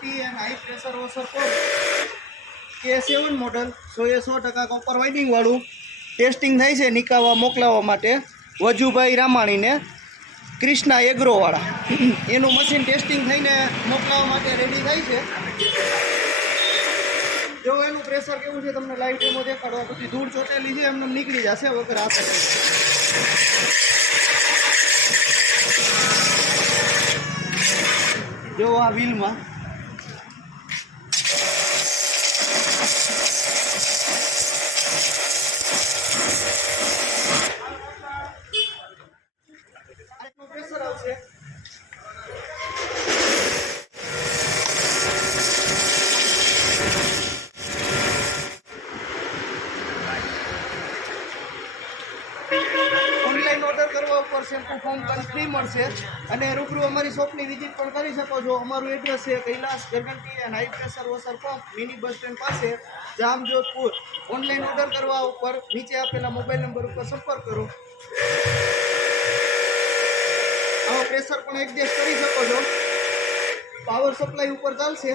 Guarantee and high pressure washer pump K7 model 100% copper વાઇડિંગવાળું testing થાય છે નિકાવા મોકલાવવા માટે વજુભાઈ રામાણીને ક્રિષ્ના એગ્રોવાળા એનું મશીન ટેસ્ટિંગ થઈને મોકલાવવા માટે રેડી થાય છે। જો એનું પ્રેશર કેવું છે તમને લાઈવ ડેમો દેખાડવા પછી ધૂળ ચોટેલી છે એમને નીકળી જશે વગર હાથે। જો આ વ્હીલમાં પ્રેશર આવશે। ઓનલાઈન ઓર્ડર કરવા ઉપર શેમ્પુ ફોર્મ પણ ફ્રી મળશે અને રૂબરૂ અમારી શોપની વિઝિટ પણ કરી શકો છો। અમારું એડ્રેસ છે Kailash guarantee and high pressure washer pump mini bus stand પાસે જામ જોધપુર। ઓનલાઈન ઓર્ડર કરવા ઉપર નીચે આપેલા મોબાઈલ નંબર ઉપર સંપર્ક કરો। આવા પ્રેશર પણ એડજસ્ટ કરી શકો છો। પાવર સપ્લાય ઉપર ચાલશે।